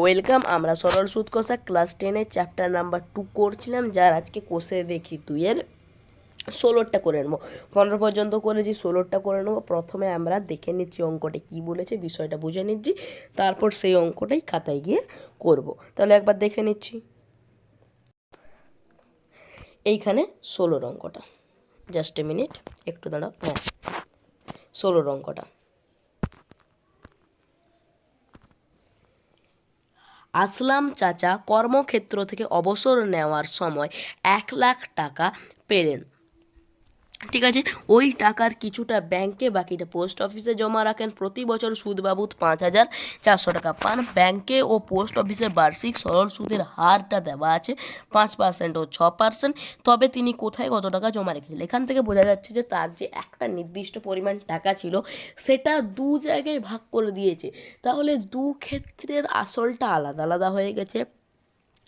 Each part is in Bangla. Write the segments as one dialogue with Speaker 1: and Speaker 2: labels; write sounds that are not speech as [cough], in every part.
Speaker 1: ওয়েলকাম, আমরা সরল সুদ কষা ক্লাস টেনের চ্যাপ্টার নাম্বার টু করছিলাম, যার আজকে কোষে দেখি দুইয়ের ষোলোটা করে নেব। পনেরো পর্যন্ত করে করেছি ষোলোটা করে নেব, প্রথমে আমরা দেখে নিচ্ছি অঙ্কটা কী বলেছে, বিষয়টা বুঝে নিচ্ছি, তারপর সেই অঙ্কটাই খাতায় গিয়ে করব। তাহলে একবার দেখে নিচ্ছি। এইখানে ষোলোর অঙ্কটা। জাস্ট এ মিনিট, একটু দাঁড়াও হ্যাঁ ষোলোর অঙ্কটা। আসলাম চাচা কর্মক্ষেত্র থেকে অবসর নেওয়ার সময় এক লাখ টাকা পেলেন। ঠিক আছে? ওই টাকার কিছুটা ব্যাংকে বাকিটা পোস্ট অফিসে জমা রাখেন। প্রতি বছর সুদ বাবদ পাঁচ হাজার চারশো টাকা। পান ব্যাংকে ও পোস্ট অফিসে বার্ষিক সরল সুদের হারটা দেওয়া আছে পাঁচ পার্সেন্ট ও ছ পার্সেন্ট তবে তিনি কোথায় কত টাকা জমা রেখেছিলেন এখান থেকে বোঝা যাচ্ছে যে তার যে একটা নির্দিষ্ট পরিমাণ টাকা ছিল, সেটা দু জায়গায় ভাগ করে দিয়েছে। তাহলে দু ক্ষেত্রের আসলটা আলাদা আলাদা হয়ে গেছে।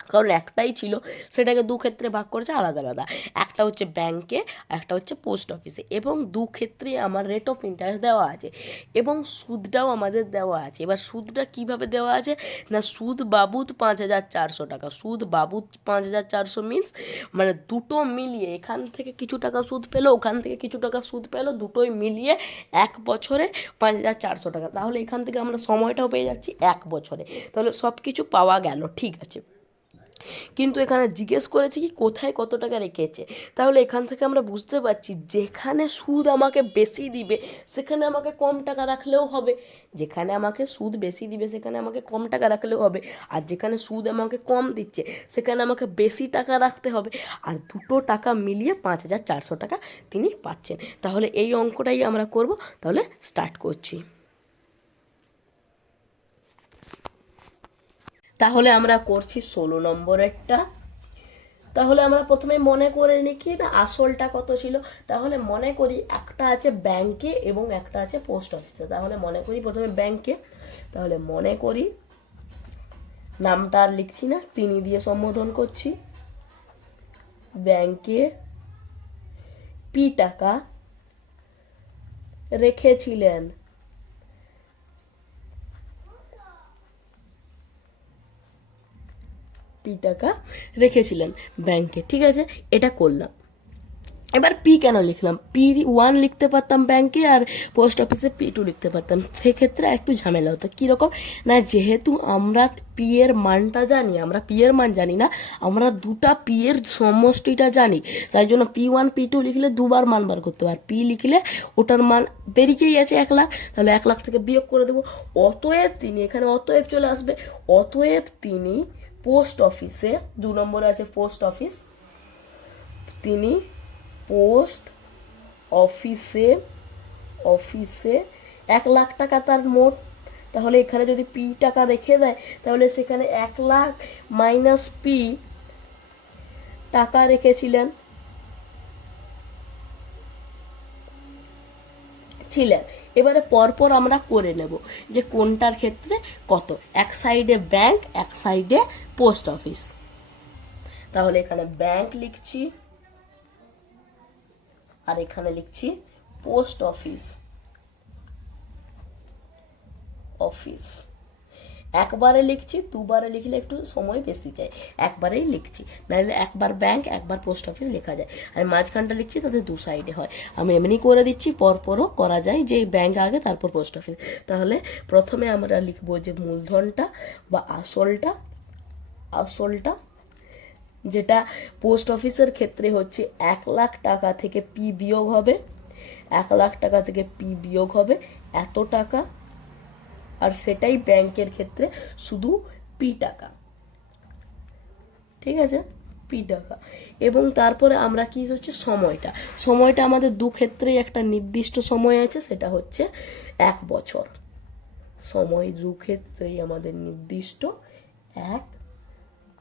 Speaker 1: কারণ একটাই ছিল, সেটাকে দু ক্ষেত্রে ভাগ করেছে আলাদা আলাদা। একটা হচ্ছে ব্যাংকে একটা হচ্ছে পোস্ট অফিসে এবং দু ক্ষেত্রে আমার রেট অফ ইন্টারেস্ট দেওয়া আছে। এবং সুদটাও আমাদের দেওয়া আছে। এবার সুদটা কীভাবে দেওয়া আছে? না, সুদ বাবুদ পাঁচ হাজার চারশো টাকা। সুদ বাবুদ পাঁচ হাজার চারশো মিনস মানে দুটো মিলিয়ে এখান থেকে কিছু টাকা সুদ পেল, ওখান থেকে কিছু টাকা সুদ পেল, দুটোই মিলিয়ে এক বছরে পাঁচ হাজার চারশো টাকা। তাহলে এখান থেকে আমরা সময়টাও পেয়ে যাচ্ছি এক বছরে। তাহলে সব কিছু পাওয়া গেল। ঠিক আছে। কিন্তু এখানে জিজ্ঞেস করেছি কি কোথায় কত টাকা রেখেছে। তাহলে এখান থেকে আমরা বুঝতে পারছি যেখানে সুদ আমাকে বেশি দিবে, সেখানে আমাকে কম টাকা রাখলেও হবে। যেখানে আমাকে সুদ বেশি দিবে, সেখানে আমাকে কম টাকা রাখলেও হবে। আর যেখানে সুদ আমাকে কম দিচ্ছে, সেখানে আমাকে বেশি টাকা রাখতে হবে। আর দুটো টাকা মিলিয়ে পাঁচ হাজার চারশো টাকা তিনি পাচ্ছেন। তাহলে এই অঙ্কটাই আমরা করব। তাহলে স্টার্ট করছি। তাহলে আমরা করছি ষোলো নম্বরেরটা তাহলে আমরা প্রথমে মনে করে নিই না, আসলটা কত ছিল? তাহলে মনে করি একটা আছে ব্যাংকে এবং একটা আছে পোস্ট অফিসে তাহলে মনে করি প্রথমে ব্যাংকে তাহলে মনে করি নামটা আর লিখছি না, তিনি দিয়ে সম্বোধন করছি। ব্যাংকে পি টাকা রেখেছিলেন। টাকা রেখেছিলেন ব্যাংকে ঠিক আছে? এটা করলাম। এবার পি কেন লিখলাম? পি ওয়ান লিখতে পারতাম ব্যাংকে আর পোস্ট অফিসে পি টু লিখতে পারতাম। সেক্ষেত্রে একটু ঝামেলা হতো। কীরকম? না, যেহেতু আমরা পি এর মানটা জানি, আমরা পি এর মান জানি না, আমরা দুটা পি এর সমষ্টিটা জানি। তাই জন্য পি ওয়ান পি টু লিখলে দুবার মান বার করতে পার পি লিখলে ওটার মান বেরিয়েই আছে এক লাখ। তাহলে এক লাখ থেকে বিয়োগ করে দেবো। অতএব তিনি এখানে অতএব চলে আসবে। অতএব তিনি পোস্ট অফিসে, দু নম্বরে আছে পোস্ট অফিস, তিনি পোস্ট অফিসে অফিসে এক লাখ টাকা তার মোট। তাহলে এখানে যদি পি টাকা রেখে দেয়, তাহলে সেখানে এক লাখ মাইনাস পি টাকা রেখেছিলেন। ছিলেন। এবারে পরপর আমরা করে নেব যে কোনটার ক্ষেত্রে কত। এক সাইডে ব্যাংক এক সাইডে পোস্ট অফিস তাহলে এখানে ব্যাংক লিখছি, আর এখানে লিখছি পোস্ট অফিস অফিস একবারে লিখছি, দুবারে লিখলে একটু সময় বেশি যায়। একবারেই লিখছি, নাহলে একবার ব্যাংক একবার পোস্ট অফিস লেখা যায়। আমি মাঝখানটা লিখছি, তাতে দু সাইডে হয়। আমি এমনি করে দিচ্ছি, পরপরও করা যায় যে ব্যাংক আগে, তারপর পোস্ট অফিস তাহলে প্রথমে আমরা লিখব যে মূলধনটা বা আসলটা আসলটা, যেটা পোস্ট অফিসের ক্ষেত্রে হচ্ছে এক লাখ টাকা থেকে পি বিয়োগ হবে। এক লাখ টাকা থেকে পি বিয়োগ হবে। এত টাকা আর সেটাই ব্যাংকের ক্ষেত্রে শুধু পি টাকা। ঠিক আছে? পি টাকা। এবং তারপরে আমরা কি হচ্ছে? সময়টা। সময়টা আমাদের দু ক্ষেত্রেই একটা নির্দিষ্ট সময় আছে, সেটা হচ্ছে এক বছর। সময় দু ক্ষেত্রেই আমাদের নির্দিষ্ট এক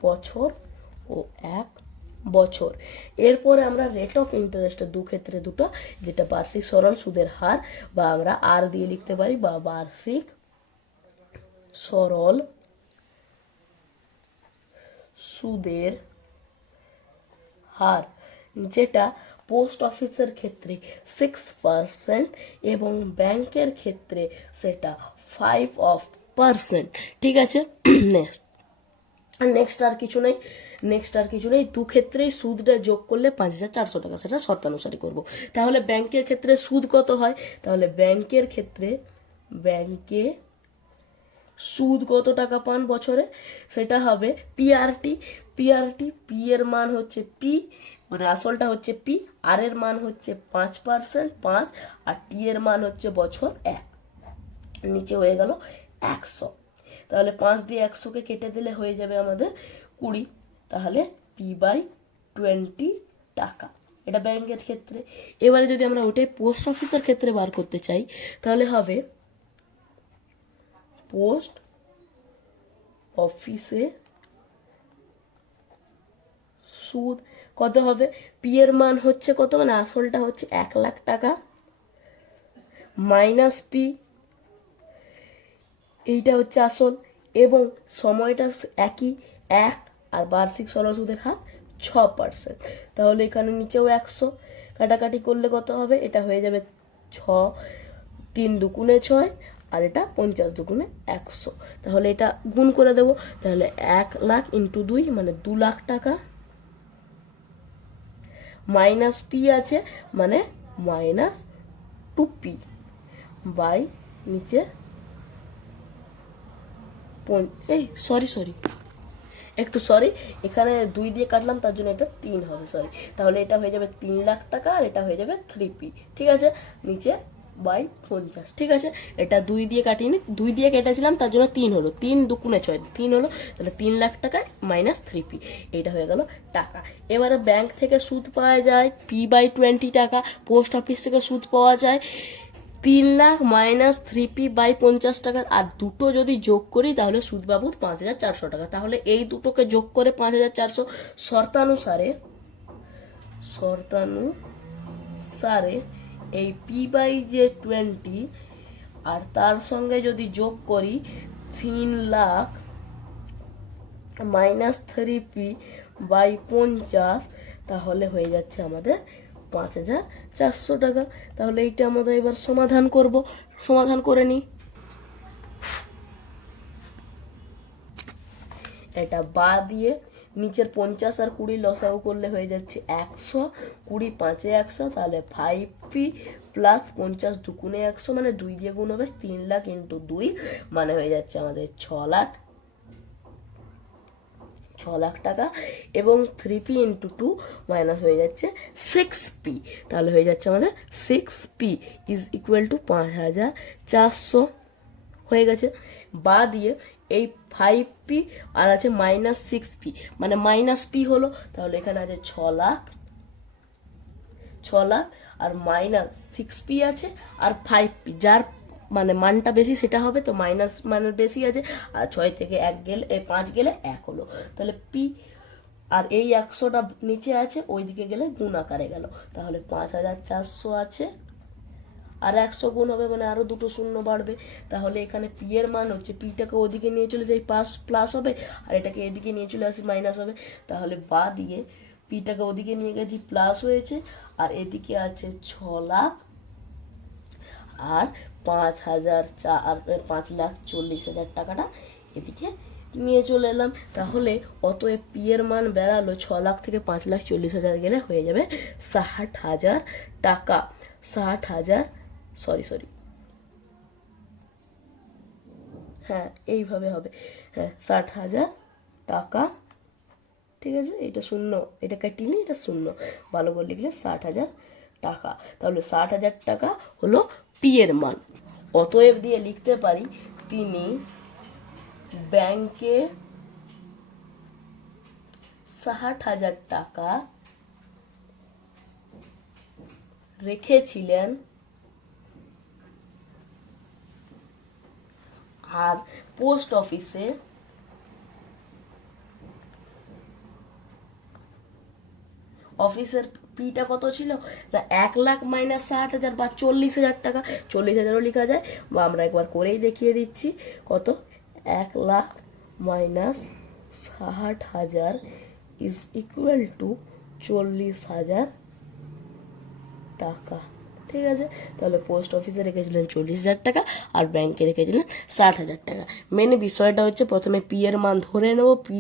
Speaker 1: বছর ও এক বছর। এরপরে আমরা রেট অফ ইন্টারেস্টের দু ক্ষেত্রে দুটো, যেটা বার্ষিক সরল সুদের হার বা আমরা আর দিয়ে লিখতে পারি বা বার্ষিক সরল, সুদের হার, যেটা পোস্ট অফিসের ক্ষেত্রে সিক্স পার্সেন্ট এবং ব্যাংকের ক্ষেত্রে সেটা ফাইভ অফ পার্সেন্ট ঠিক আছে? [clears throat] নেক্সট নেক্সট আর কিছু নেই। নেক্সট আর কিছু নেই। দু ক্ষেত্রেই সুদটা যোগ করলে পাঁচ হাজার চারশো টাকা। সেটা শর্তানুসারী করব। তাহলে ব্যাংকের ক্ষেত্রে সুদ কত হয়? তাহলে ব্যাংকের ক্ষেত্রে ব্যাংকে সুদ কত টাকা পান বছরে? সেটা হবে পিআরটি পিআরটি পি এর মান হচ্ছে পি মানে আসলটা হচ্ছে পি আর এর মান হচ্ছে পাঁচ পার্সেন্ট পাঁচ, আর টি এর মান হচ্ছে বছর এক। নিচে হয়ে গেল একশো। তাহলে পাঁচ দিয়ে একশোকে কেটে দিলে হয়ে যাবে আমাদের কুড়ি। তাহলে পি বাই টোয়েন্টি টাকা। এটা ব্যাংকের ক্ষেত্রে। এবারে যদি আমরা ওটাই পোস্ট অফিসের ক্ষেত্রে বার করতে চাই, তাহলে হবে পোস্ট অফিসে সুদ কত হবে? পি এর মান হচ্ছে কত? মানে আসলটা হচ্ছে এক লাখ টাকা। মাইনাস পি এইটা হচ্ছে আসল। এবং সময়টা একই, এক আর বার্ষিক সরল সুদের হার ছ পার্সেন্ট তাহলে এখানে নিচেও একশো। কাটাকাটি করলে কত হবে? এটা হয়ে যাবে ছ, তিন দুগুণে ছয় আর এটা পঞ্চাশ দুগুণে একশো। তাহলে এটা গুণ করে দেবো। তাহলে এক লাখ ইন্টু দুই মানে দু লাখ টাকা। মাইনাস পি আছে মানে মাইনাস টু পি বাই নিচে এই সরি সরি একটু সরি এখানে দুই দিয়ে কাটলাম, তার জন্য এটা তিন হবে সরি তাহলে এটা হয়ে যাবে তিন লাখ টাকা আর এটা হয়ে যাবে থ্রি পি ঠিক আছে? নিচে বাই পঞ্চাশ ঠিক আছে? এটা দুই দিয়ে কাটিনি দুই দিয়ে কেটেছিলাম, তার জন্য তিন হলো, তিন দুকুনে ছয়, তিন হলো, তাহলে তিন লাখ টাকায় মাইনাস থ্রি পি এইটা হয়ে গেল টাকা। এবারে ব্যাংক থেকে সুদ পাওয়া যায় পি বাই টোয়েন্টি টাকা পোস্ট অফিস থেকে সুদ পাওয়া যায়, তিন lakh minus three P by পঞ্চাশ টাকা, আর দুটো যদি যোগ করি, তাহলে সুদ বাবদ পাঁচ হাজার চারশো টাকা। তাহলে এই দুটোকে যোগ করে পাঁচ হাজার চারশো, শর্তানুসারে শর্তানুসারে এই পি বাই যে টোয়েন্টি আর তার সঙ্গে যদি যোগ করি তিন lakh minus three P by পঞ্চাশ, তাহলে হয়ে যাচ্ছে আমাদের পাঁচ হাজার চারশো টাকা। তাহলে এইটা আমরা এবার সমাধান করব। সমাধান করে নিই। এটা বা দিয়ে নিচের পঞ্চাশ আর কুড়ি লসাগু করলে হয়ে যাচ্ছে একশো, কুড়ি পাঁচে একশো, তাহলে ফাইভ পি প্লাস পঞ্চাশ দুগুণে একশো মানে দুই দিয়ে গুণ হবে তিন লাখ ইন্টু দুই মানে হয়ে যাচ্ছে আমাদের ছ লাখ। ছ লাখ টাকা এবং three P into two minus হয়ে যাচ্ছে সিক্স পি তাহলে হয়ে যাচ্ছে আমাদের six P is equal to পাঁচ হাজার চারশো। হয়ে গেছে। বা দিয়ে এই ফাইভ পি আর আছে মাইনাস সিক্স পি। মানে মাইনাস পি হলো, তাহলে এখানে আছে ছ লাখ ছ লাখ আর মাইনাস সিক্স পি আছে আর ফাইভ পি। যার মানে মানটা বেশি সেটা হবে, তো মাইনাস মানে বেশি আছে, আর ছয় থেকে এক গেলে পাঁচ গেলে এক হলো। তাহলে পি আর এই একশোটা নিচে আছে, ওইদিকে গেলে গুণ আকারে গেল। তাহলে পাঁচ হাজার চারশো আছে আর একশো গুণ হবে মানে আরও দুটো শূন্য বাড়বে। তাহলে এখানে পি এর মান হচ্ছে পিটাকে ওদিকে নিয়ে চলে যাই পাস প্লাস হবে, আর এটাকে এদিকে নিয়ে চলে আসি মাইনাস হবে। তাহলে বা দিয়ে পিটাকে ওদিকে নিয়ে গেছি প্লাস হয়েছে, আর এদিকে আছে ছ লাখ আর পাঁচ হাজার চার পাঁচ লাখ চল্লিশ হাজার টাকাটা এদিকে নিয়ে চলে এলাম। তাহলে অতএব পি এর মান বেড়ালো ছ লাখ থেকে পাঁচ লাখ চল্লিশ হাজার গেলে হয়ে যাবে ষাট হাজার টাকা। ষাট হাজার সরি সরি হ্যাঁ এইভাবে হবে। হ্যাঁ ষাট হাজার টাকা। ঠিক আছে? এটা শূন্য। এটা কাটিনি, এটা শূন্য। ভালো করে লিখলে ষাট হাজার টাকা। তাহলে ষাট হাজার টাকা হলো পি এর মান। অতএব দিয়ে লিখতে পারি তিনি ব্যাংকে ষাট হাজার টাকা রেখেছিলেন আর পোস্ট অফিসে অফিসের পিটা কত ছিল? না, এক লাখ মাইনাস ষাট হাজার বা চল্লিশ হাজার টাকা। চল্লিশ হাজারও লেখা যায়। বা আমরা একবার করেই দেখিয়ে দিচ্ছি। কত? এক লাখ মাইনাস ষাট হাজার ইজ ইকুয়াল টু চল্লিশ হাজার টাকা। ঠিক আছে? তাহলে পোস্ট অফিসে রেখেছিলেন চল্লিশ হাজার টাকা আর ব্যাংকে রেখেছিলেন ষাট হাজার টাকা। মেন বিষয়টা হচ্ছে প্রথমে পি এর মান ধরে নেব। পি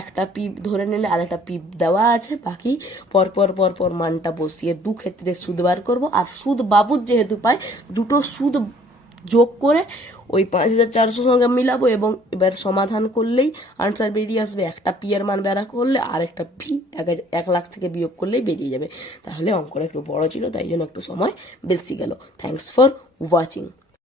Speaker 1: একটা পি ধরে নিলে আর একটা পি দেওয়া আছে। বাকি পরপর পরপর মানটা বসিয়ে দু ক্ষেত্রে সুদ বার করব। আর সুদ বাবুর যেহেতু পায় দুটো সুদ যোগ করে ওই পাঁচ হাজার চারশোর সঙ্গে মিলাবো এবং এবার সমাধান করলেই আনসার বেরিয়ে আসবে। একটা পি এর মান বেড়া করলে আর একটা পি এক লাখ থেকে বিয়োগ করলেই বেরিয়ে যাবে। তাহলে অঙ্কটা একটু বড় ছিল, তাই জন্য একটু সময় বেশি গেল। Thanks for watching